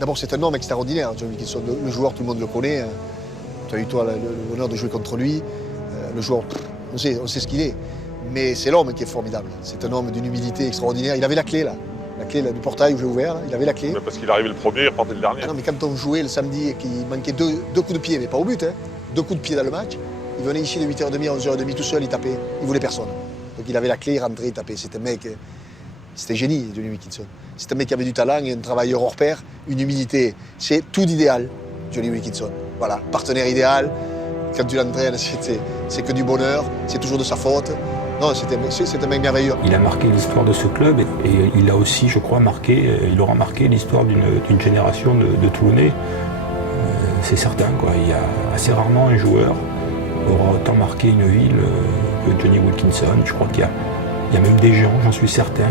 D'abord, c'est un homme extraordinaire, John Wilkinson. Le joueur, tout le monde le connaît. Tu as eu, toi, le bonheur de jouer contre lui. Le joueur, on sait ce qu'il est. Mais c'est l'homme qui est formidable. C'est un homme d'une humilité extraordinaire. Il avait la clé, là. La clé là, du portail où j'ai ouvert, là. Il avait la clé. Mais parce qu'il arrivait le premier, il repartait le dernier. Ah non, mais quand on jouait le samedi et qu'il manquait deux coups de pied, mais pas au but, hein, 2 coups de pied dans le match, il venait ici de 8h30 à 11h30 tout seul, il tapait. Il voulait personne. Donc il avait la clé, il rentrait, il tapait. C'était un mec, c'était génie, Johnny Wilkinson. C'est un mec qui avait du talent, un travailleur hors pair, une humilité. C'est tout d'idéal, Johnny Wilkinson. Voilà, partenaire idéal. Quand tu l'entraînes, c'est que du bonheur, c'est toujours de sa faute. Non, c'est un mec merveilleux. Il a marqué l'histoire de ce club et il a aussi, je crois, il aura marqué l'histoire d'une génération de Toulonnais. C'est certain, quoi. Il y a assez rarement un joueur aura autant marqué une ville que Johnny Wilkinson. Je crois qu'il y a même des gens, j'en suis certain,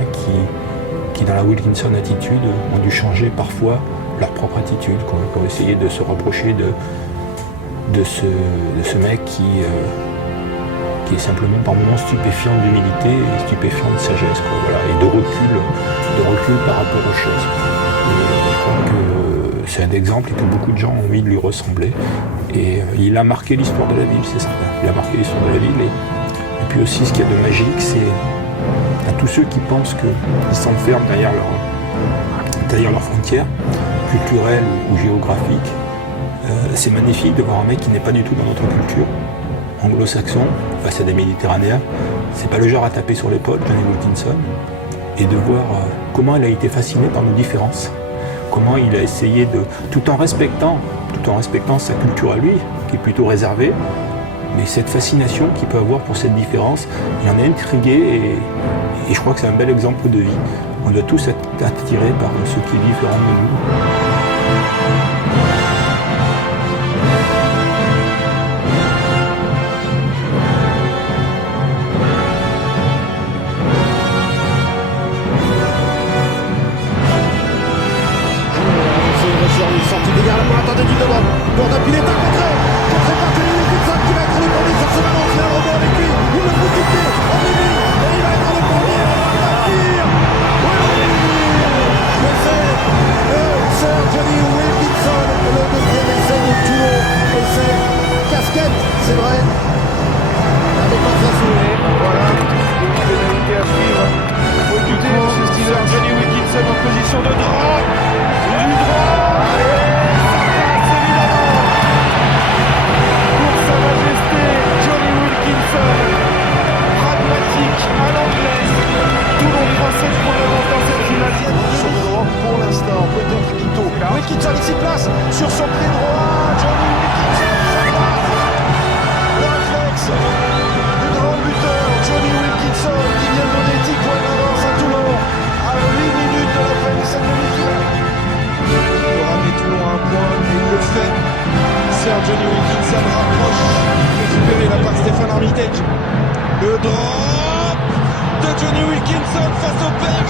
qui dans la Wilkinson attitude ont dû changer parfois leur propre attitude, qui ont essayé de se rapprocher de ce mec qui est simplement par moments stupéfiant d'humilité et stupéfiant de sagesse, quoi, voilà, et de recul par rapport aux choses. Et je crois que c'est un exemple et que beaucoup de gens ont envie de lui ressembler. Et il a marqué l'histoire de la ville, c'est certain. Il a marqué l'histoire de la ville. Et puis aussi, ce qu'il y a de magique, c'est à tous ceux qui pensent qu'ils s'enferment derrière leurs frontières culturelles ou géographiques. C'est magnifique de voir un mec qui n'est pas du tout dans notre culture anglo-saxon, face à des Méditerranéens. C'est pas le genre à taper sur l'épaule, Johnny Wilkinson, et de voir comment il a été fasciné par nos différences, comment il a essayé de, tout en respectant sa culture à lui, qui est plutôt réservée, mais cette fascination qu'il peut avoir pour cette différence, il en est intrigué et je crois que c'est un bel exemple de vie. On doit tous être attirés par ce qui est différent de nous. Sortie des gars, pour attendre du devant. Bord d'appuyer, est contré par Johnny Wilkinson qui va être le premier sur ce ballon. C'est un rebond avec lui. Il le pousse du pied en début. Et il va être le premier. Il va tire. Oui, mais c'est Sir Johnny Wilkinson, le deuxième essai de Toulon. Essai casquette, c'est vrai. Avec pas sa souris. Voilà. Une pénalité à suivre. Faut écouter Sir Johnny Wilkinson en position de droit. Du droit. Wilkinson ici place sur son pied droit, Johnny Wilkinson, le réflexe du grand buteur Johnny Wilkinson qui vient de donner 10 points d'avance à Toulon à 8 minutes de la fin de cette demi-finale. Il peut ramener Toulon à un point et il le fait. Sir Johnny Wilkinson rapproche, récupéré la part de Stéphane Armitage. Le drop de Johnny Wilkinson face au père.